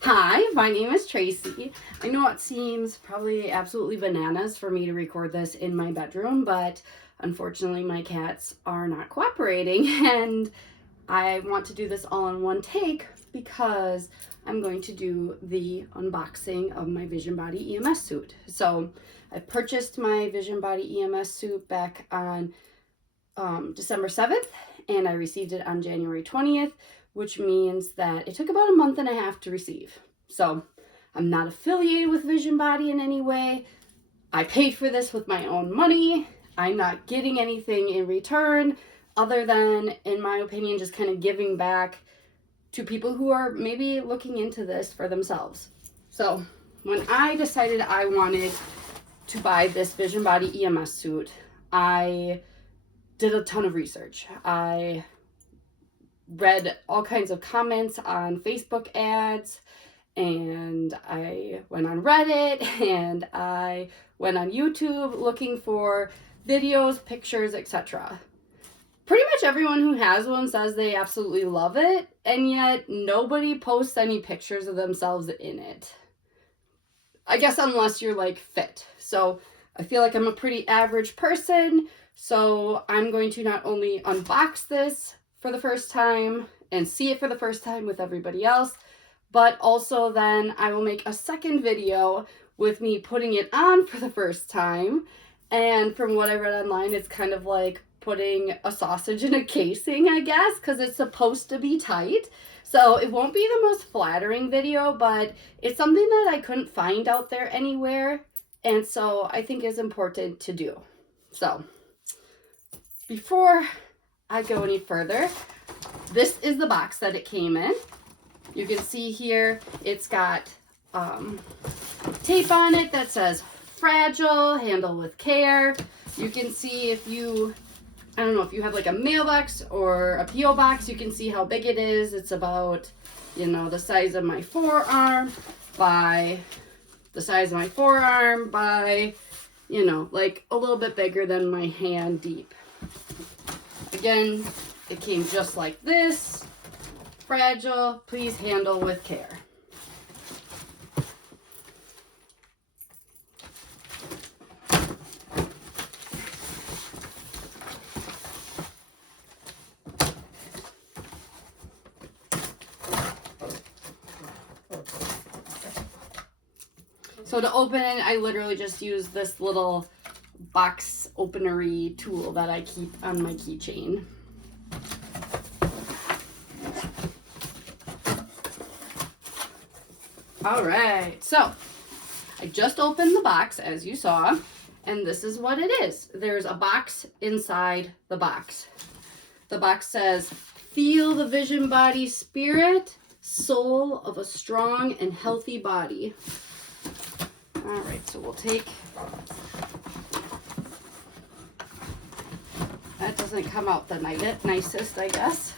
Hi, my name is Tracy. I know it seems probably absolutely bananas for me to record this in my bedroom, but unfortunately my cats are not cooperating and I want to do this all in one take because I'm going to do the unboxing of my VisionBody EMS suit. So I purchased my VisionBody EMS suit back on December 7th and I received it on January 20th, which means that it took about a month and a half to receive. So I'm not affiliated with VisionBody in any way. I paid for this with my own money. I'm not getting anything in return other than, in my opinion, just kind of giving back to people who are maybe looking into this for themselves. So when I decided I wanted to buy this VisionBody EMS suit, I did a ton of research. I read all kinds of comments on Facebook ads, and I went on Reddit, and I went on YouTube looking for videos, pictures, etc. Pretty much everyone who has one says they absolutely love it, and yet nobody posts any pictures of themselves in it. I guess unless you're like fit. So I feel like I'm a pretty average person, so I'm going to not only unbox this for the first time and see it for the first time with everybody else, but also then I will make a second video with me putting it on for the first time. And from what I read online, it's kind of like putting a sausage in a casing, I guess, because it's supposed to be tight. So it won't be the most flattering video, but it's something that I couldn't find out there anywhere. And so I think is important to do. So before I go any further, this is the box that it came in. You can see here it's got tape on it that says fragile, handle with care. You can see if you, I don't know, if you have like a mailbox or a P.O. box, you can see how big it is. It's about, the size of my forearm by the size of my forearm by, like a little bit bigger than my hand deep. Again, it came just like this. Fragile, please handle with care. So to open it, I literally just use this little box openery tool that I keep on my keychain. All right, so I just opened the box, as you saw, and this is what it is. There's a box inside the box. The box says, "Feel the VisionBody spirit, soul of a strong and healthy body." All right, so we'll take, that doesn't come out the nicest, I guess.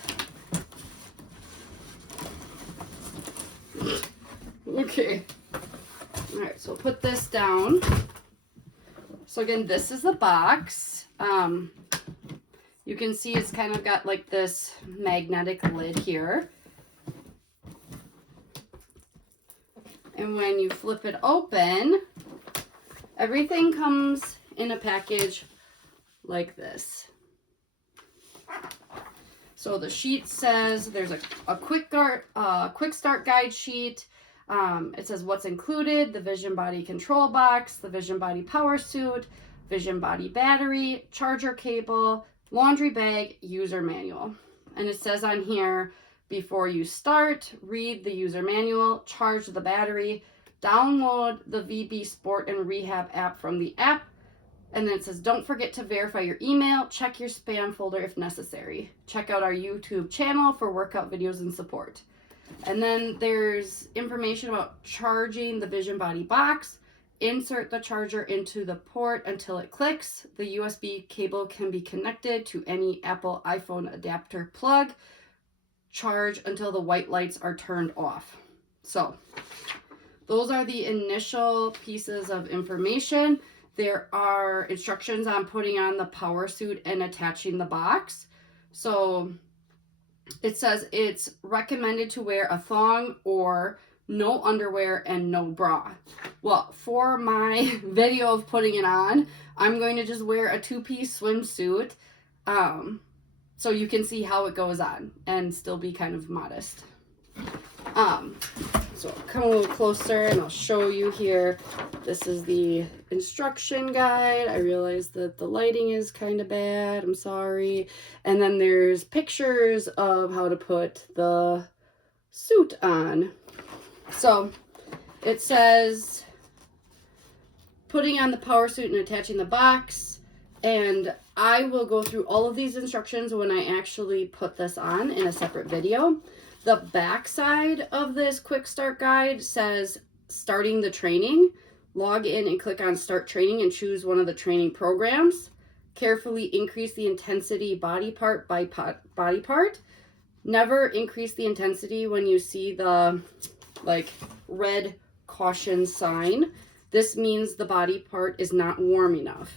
Okay. All right, so put this down. So again, this is the box. You can see it's kind of got like this magnetic lid here. And when you flip it open, everything comes in a package like this. So the sheet says there's a quick start guide sheet. It says what's included: the VisionBody control box, the VisionBody power suit, VisionBody battery, charger cable, laundry bag, user manual. And it says on here, before you start, read the user manual, charge the battery, download the VB Sport and Rehab app from the app. And then it says, don't forget to verify your email, check your spam folder if necessary. Check out our YouTube channel for workout videos and support. And then there's information about charging the VisionBody box. Insert the charger into the port until it clicks. The USB cable can be connected to any Apple iPhone adapter plug. Charge until the white lights are turned off. So those are the initial pieces of information. There are instructions on putting on the power suit and attaching the box. So it says it's recommended to wear a thong or no underwear, and no bra. Well, for my video of putting it on, I'm going to just wear a 2-piece swimsuit so you can see how it goes on and still be kind of modest. So I'll come a little closer and I'll show you here. This is the instruction guide. I realize that the lighting is kind of bad. I'm sorry. And then there's pictures of how to put the suit on. So it says putting on the power suit and attaching the box. And I will go through all of these instructions when I actually put this on in a separate video. The back side of this quick start guide says starting the training. Log in and click on start training and choose one of the training programs. Carefully increase the intensity body part by body part. Never increase the intensity when you see the red caution sign. This means the body part is not warm enough.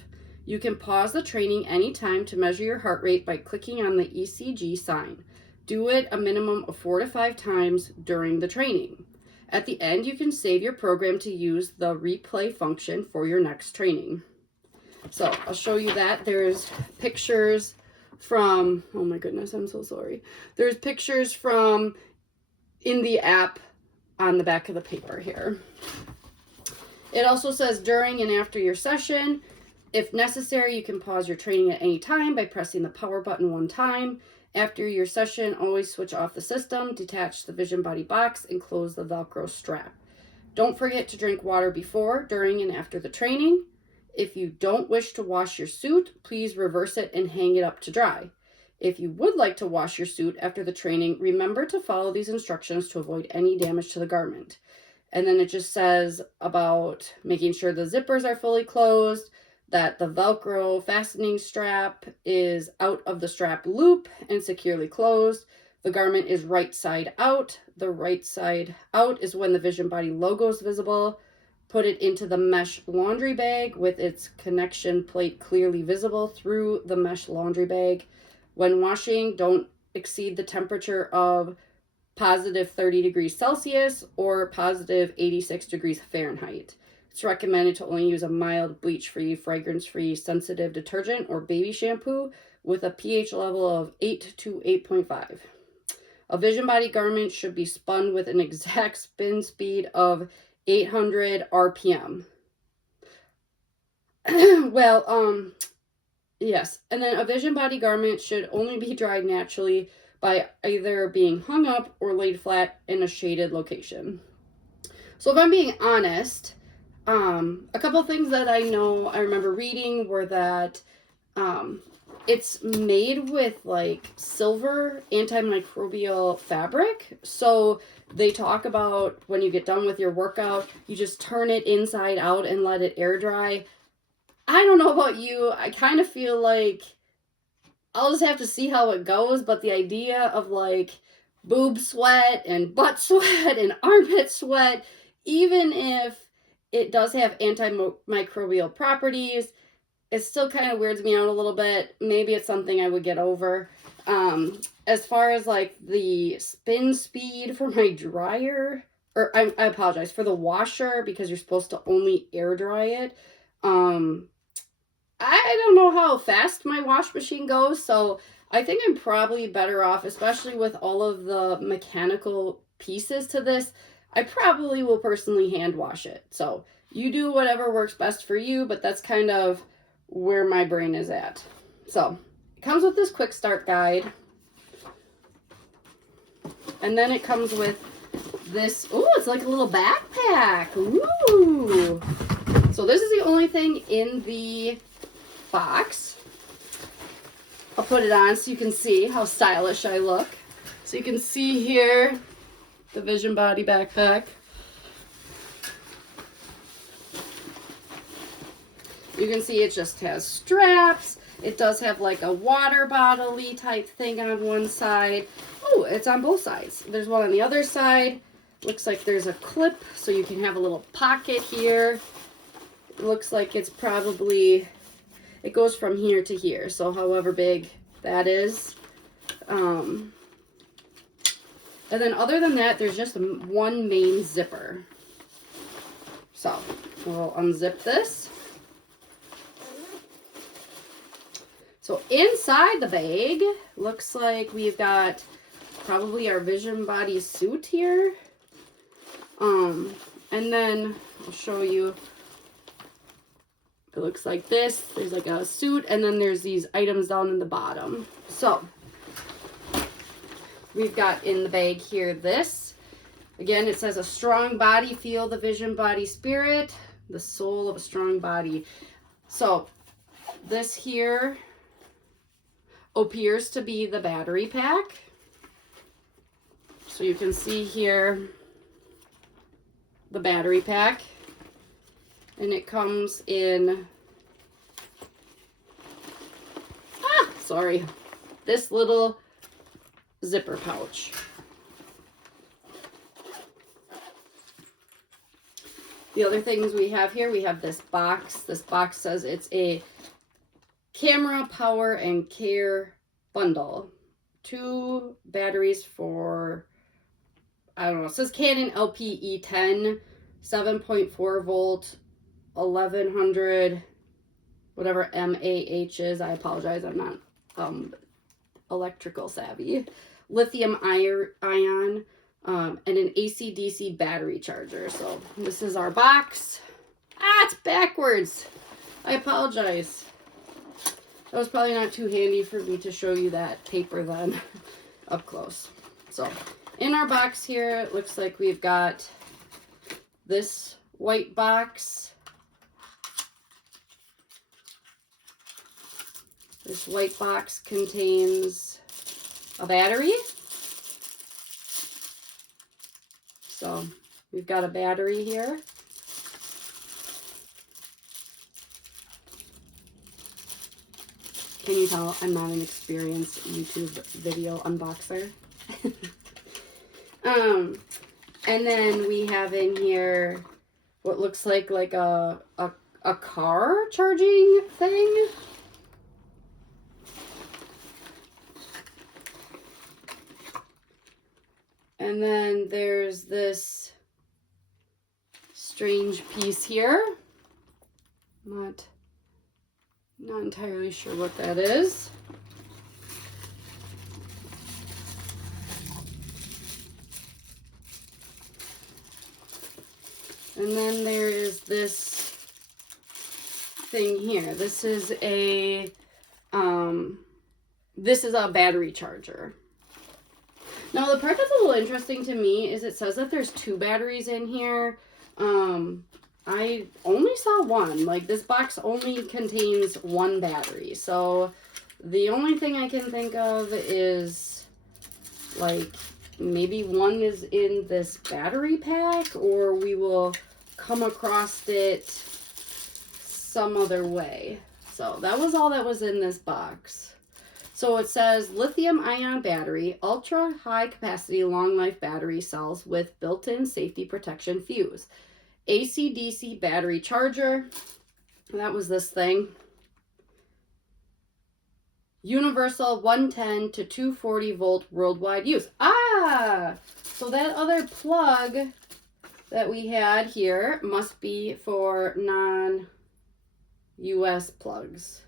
You can pause the training anytime to measure your heart rate by clicking on the ECG sign. Do it a minimum of 4 to 5 times during the training. At the end, you can save your program to use the replay function for your next training. So I'll show you that. There's pictures from, oh my goodness, I'm so sorry. There's pictures from in the app on the back of the paper here. It also says during and after your session, if necessary, you can pause your training at any time by pressing the power button 1 time. After your session, always switch off the system, detach the VisionBody box, and close the Velcro strap. Don't forget to drink water before, during, and after the training. If you don't wish to wash your suit, please reverse it and hang it up to dry. If you would like to wash your suit after the training, remember to follow these instructions to avoid any damage to the garment. And then it just says about making sure the zippers are fully closed, that the Velcro fastening strap is out of the strap loop and securely closed. The garment is right side out. The right side out is when the VisionBody logo is visible. Put it into the mesh laundry bag with its connection plate clearly visible through the mesh laundry bag. When washing, don't exceed the temperature of positive 30 degrees Celsius or positive 86 degrees Fahrenheit. It's recommended to only use a mild bleach-free, fragrance-free, sensitive detergent or baby shampoo with a pH level of 8 to 8.5. A VisionBody garment should be spun with an exact spin speed of 800 RPM. Yes. And then a VisionBody garment should only be dried naturally by either being hung up or laid flat in a shaded location. So if I'm being honest, a couple of things that I remember reading were that it's made with silver antimicrobial fabric. So they talk about when you get done with your workout, you just turn it inside out and let it air dry. I don't know about you. I kind of feel like I'll just have to see how it goes. But the idea of boob sweat and butt sweat and armpit sweat, even if it does have antimicrobial properties, it still kind of weirds me out a little bit. Maybe it's something I would get over. As far as the spin speed for my dryer, or I apologize, for the washer, because you're supposed to only air dry it. I don't know how fast my wash machine goes, so I think I'm probably better off, especially with all of the mechanical pieces to this. I probably will personally hand wash it. So you do whatever works best for you, but that's kind of where my brain is at. So it comes with this quick start guide. And then it comes with this, oh, it's like a little backpack. Ooh. So this is the only thing in the box. I'll put it on so you can see how stylish I look. So you can see here the VisionBody backpack. You can see it just has straps. It does have a water bottle-y type thing on one side. Oh, it's on both sides. There's one on the other side. Looks like there's a clip so you can have a little pocket here. It looks like it's probably, it goes from here to here. So however big that is. And And then other than that, there's just one main zipper. So we'll unzip this. So inside the bag, looks like we've got probably our VisionBody suit here. And then I'll show you. It looks like this. There's like a suit, and then there's these items down in the bottom. So we've got in the bag here this. Again, it says a strong body, feel the VisionBody spirit, the soul of a strong body. So this here appears to be the battery pack. So you can see here the battery pack, and it comes in, this little zipper pouch. The other things we have here, we have this box. This box says it's a camera, power, and care bundle. 2 batteries for, I don't know, it says Canon LPE10, 7.4 volt, 1100, whatever MAH is. I apologize, I'm not electrical savvy. Lithium ion, and an AC/DC battery charger. So this is our box. It's backwards. I apologize. That was probably not too handy for me to show you that paper then up close. So in our box here, it looks like we've got this white box. This white box contains a battery. So we've got a battery here. Can you tell I'm not an experienced YouTube video unboxer? And then we have in here what looks like a car charging thing. And then there's this strange piece here. Not entirely sure what that is. And then there is this thing here. This is a battery charger. Now the part that's a little interesting to me is it says that there's 2 batteries in here. I only saw one. Like, this box only contains 1 battery. So the only thing I can think of is, like, maybe one is in this battery pack, or we will come across it some other way. So that was all that was in this box. So it says lithium ion battery, ultra high capacity long life battery cells with built-in safety protection fuse. AC/DC battery charger. That was this thing. Universal 110 to 240 volt worldwide use. So that other plug that we had here must be for non-US plugs.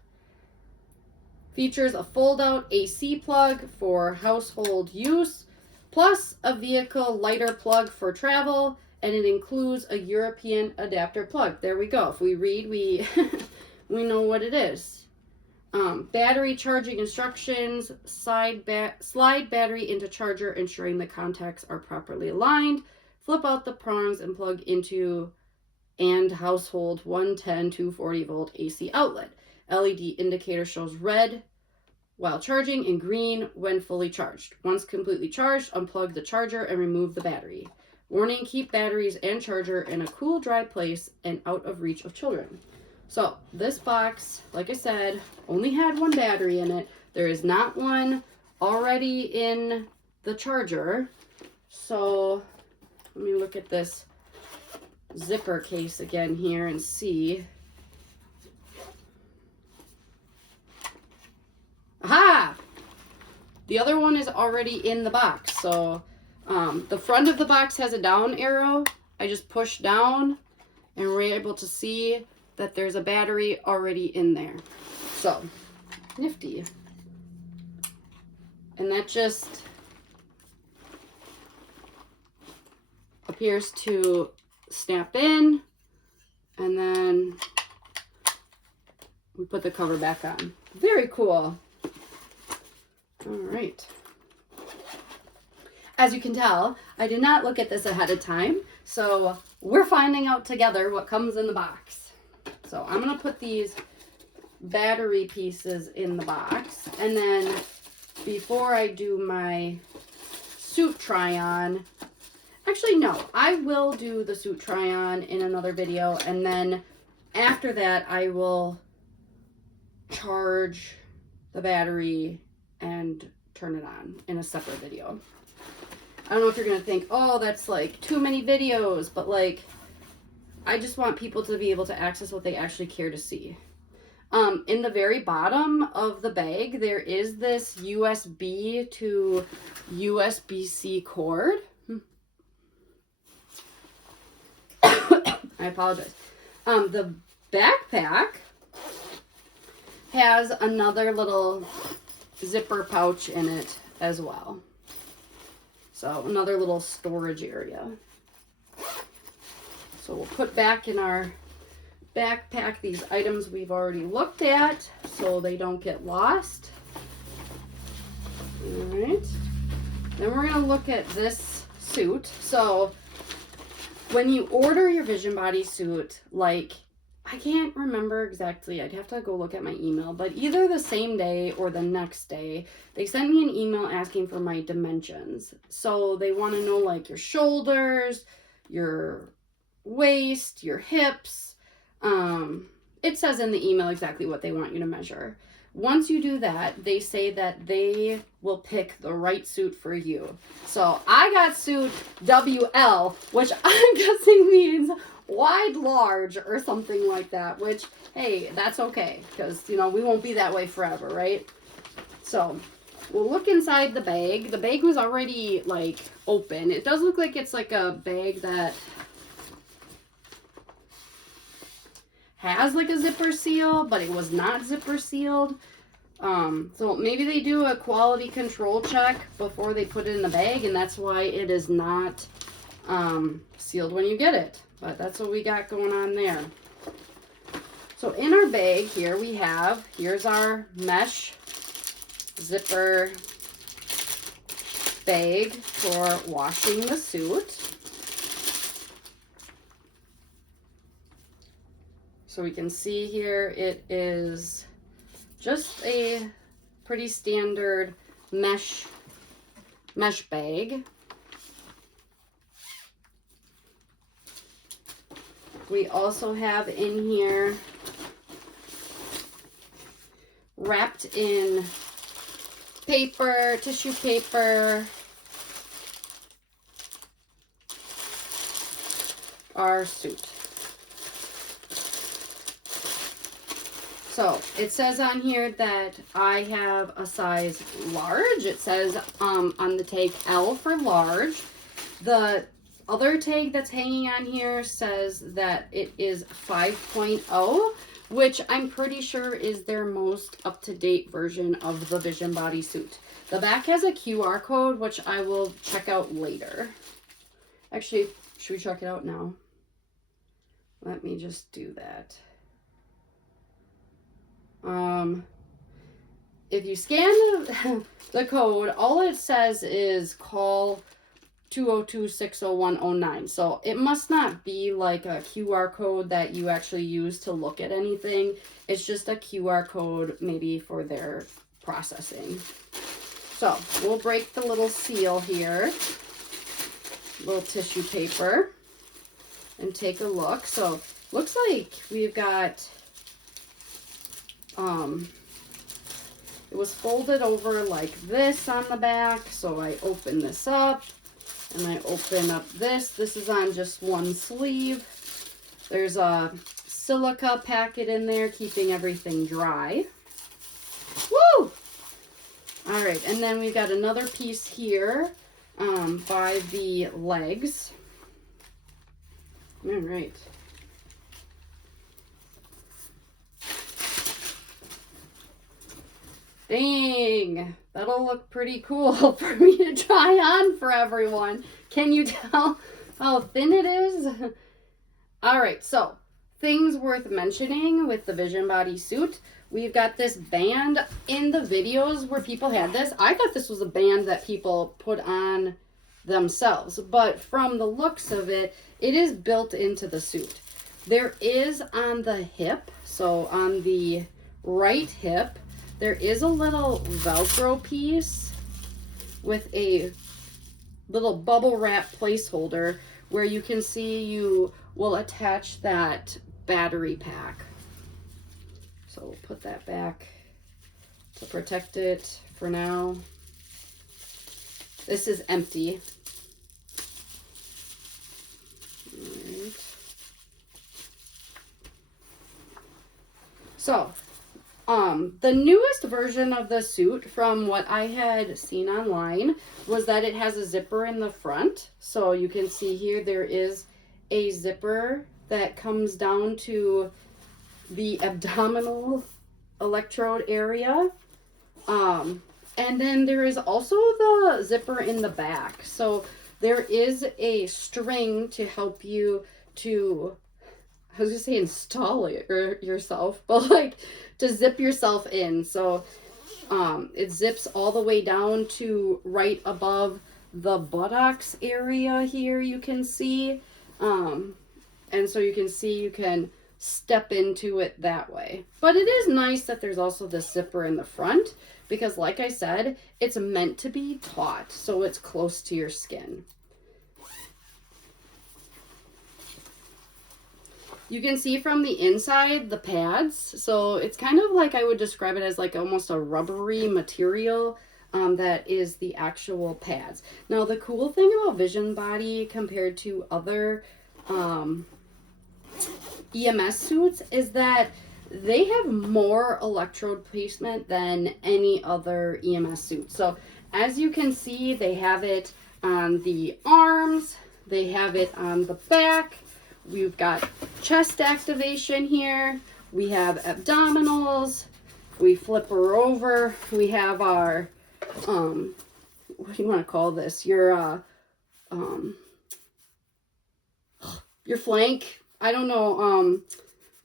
Features a fold-out AC plug for household use, plus a vehicle lighter plug for travel, and it includes a European adapter plug. There we go. If we read, we know what it is. Battery charging instructions, slide battery into charger, ensuring the contacts are properly aligned. Flip out the prongs and plug into and household 110 240 volt AC outlet. LED indicator shows red while charging and green when fully charged. Once completely charged, unplug the charger and remove the battery. Warning, keep batteries and charger in a cool, dry place and out of reach of children. So this box, like I said, only had 1 battery in it. There is not one already in the charger. So let me look at this zipper case again here and see. Aha! The other one is already in the box. So The front of the box has a down arrow. I just push down and we're able to see that there's a battery already in there. So, nifty. And that just appears to snap in, and then we put the cover back on. Very cool. All right. As you can tell, I did not look at this ahead of time, so we're finding out together what comes in the box. So I'm gonna put these battery pieces in the box, and then before I do my suit try-on, actually no, I will do the suit try-on in another video, and then after that I will charge the battery and turn it on in a separate video. I don't know if you're gonna think, oh, that's like too many videos, but like, I just want people to be able to access what they actually care to see. In the very bottom of the bag, there is this USB to USB-C cord. I apologize. The backpack has another little zipper pouch in it as well. So another little storage area. So we'll put back in our backpack these items we've already looked at so they don't get lost. All right. Then we're going to look at this suit. So when you order your VisionBody suit, like, I can't remember exactly, I'd have to go look at my email, but either the same day or the next day, they sent me an email asking for my dimensions. So they want to know like your shoulders, your waist, your hips. It says in the email exactly what they want you to measure. Once you do that, they say that they will pick the right suit for you. So I got suit WL, which I'm guessing means wide, large, or something like that, which, hey, that's okay, because, you know, we won't be that way forever, right? So we'll look inside the bag. The bag was already, like, open. It does look like it's like a bag that has like a zipper seal, but it was not zipper sealed. So maybe they do a quality control check before they put it in the bag, and that's why it is not sealed when you get it. But that's what we got going on there. So in our bag here we have, here's our mesh zipper bag for washing the suit. So we can see here it is just a pretty standard mesh bag. We also have in here, wrapped in paper, tissue paper, our suit. So it says on here that I have a size large. It says on the tag L for large. The other tag that's hanging on here says that it is 5.0, which I'm pretty sure is their most up-to-date version of the VisionBody suit. The back has a QR code, which I will check out later. Actually, should we check it out now? Let me just do that. If you scan the code, all it says is call 202-60109. So it must not be like a QR code that you actually use to look at anything. It's just a QR code maybe for their processing. So we'll break the little seal here, little tissue paper, and take a look. So looks like we've got it was folded over like this on the back. So I open this up and I open up this. This is on just one sleeve. There's a silica packet in there keeping everything dry. Woo! All right, and then we've got another piece here by the legs. All right. Dang, that'll look pretty cool for me to try on for everyone. Can you tell how thin it is? All right, so things worth mentioning with the VisionBody suit. We've got this band. In the videos where people had this, I thought this was a band that people put on themselves, but from the looks of it, it is built into the suit. There is on the hip, so on the right hip, there is a little Velcro piece with a little bubble wrap placeholder where you can see you will attach that battery pack. So we'll put that back to protect it for now. This is empty. All right. So, the newest version of the suit, from what I had seen online, was that it has a zipper in the front. So you can see here there is a zipper that comes down to the abdominal electrode area. And then there is also the zipper in the back. So there is a string to help you to, I was gonna say install it or yourself, but like to zip yourself in. So it zips all the way down to right above the buttocks area here, you can see. And so you can see you can step into it that way. But it is nice that there's also this zipper in the front because, like I said, it's meant to be taut, so it's close to your skin. You can see from the inside the pads, so it's kind of like, I would describe it as like almost a rubbery material that is the actual pads. Now the cool thing about VisionBody compared to other EMS suits is that they have more electrode placement than any other EMS suit. So as you can see, they have it on the arms, they have it on the back. We've got chest activation here. We have abdominals. We flip her over. We have our, what do you want to call this? Your flank. I don't know,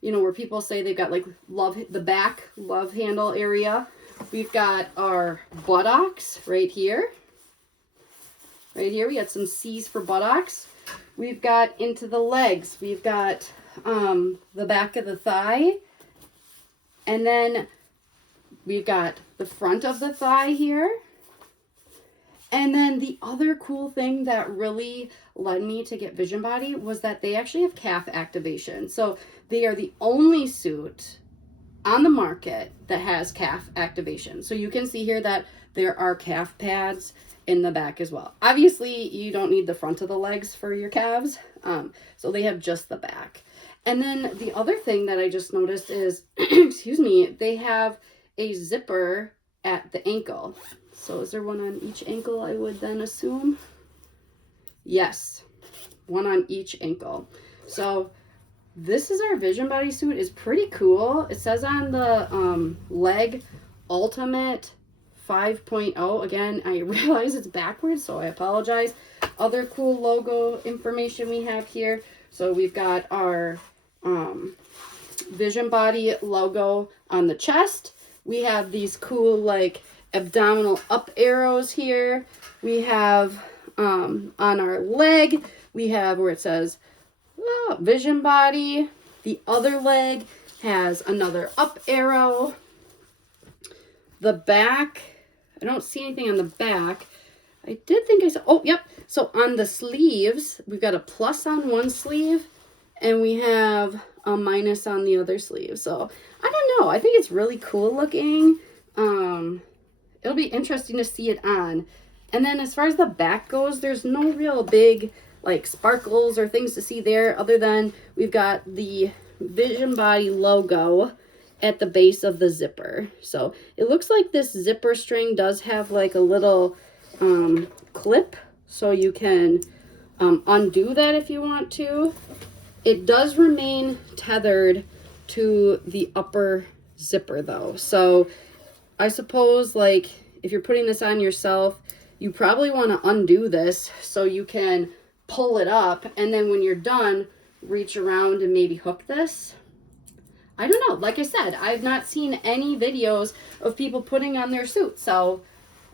you know, where people say they've got like the back love handle area. We've got our buttocks right here. Right here, we got some C's for buttocks. We've got into the legs. We've got the back of the thigh. And then we've got the front of the thigh here. And then the other cool thing that really led me to get VisionBody was that they actually have calf activation. So they are the only suit on the market that has calf activation. So you can see here that there are calf pads in the back as well. Obviously, you don't need the front of the legs for your calves, so they have just the back. And then the other thing that I just noticed is, excuse me, they have a zipper at the ankle. So is there one on each ankle, I would then assume? Yes, one on each ankle. So this is our VisionBody suit. Is pretty cool. It says on the leg, Ultimate 5.0. Again, I realize it's backwards, so I apologize. Other cool logo information we have here. So we've got our VisionBody logo on the chest. We have these cool like abdominal up arrows here. We have on our leg, we have where it says VisionBody. The other leg has another up arrow. The back, I don't see anything on the back. I did think I saw, oh, yep. So on the sleeves, we've got a plus on one sleeve and we have a minus on the other sleeve. So I don't know. I think it's really cool looking. It'll be interesting to see it on. And then as far as the back goes, there's no real big like sparkles or things to see there other than we've got the VisionBody logo at the base of the zipper. So it looks like this zipper string does have like a little clip so you can undo that if you want to. It does remain tethered to the upper zipper though. So I suppose like if you're putting this on yourself, you probably want to undo this so you can pull it up, and then when you're done, reach around and maybe hook this. I don't know. Like I said, I've not seen any videos of people putting on their suit, so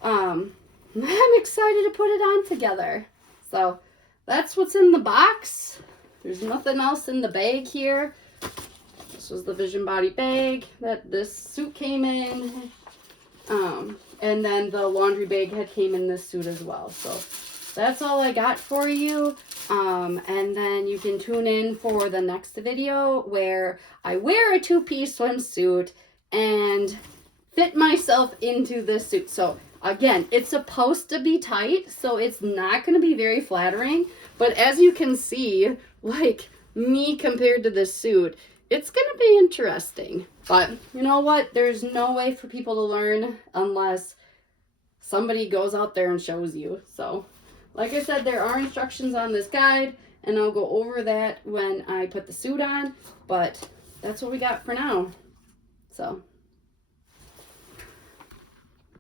I'm excited to put it on together. So that's what's in the box. There's nothing else in the bag here. This was the VisionBody bag that this suit came in. And then the laundry bag had came in this suit as well. So that's all I got for you. And then you can tune in for the next video where I wear a two-piece swimsuit and fit myself into this suit. So again, it's supposed to be tight, so it's not going to be very flattering. But as you can see, like me compared to this suit, it's going to be interesting. But you know what? There's no way for people to learn unless somebody goes out there and shows you. So like I said, there are instructions on this guide, and I'll go over that when I put the suit on. But that's what we got for now. So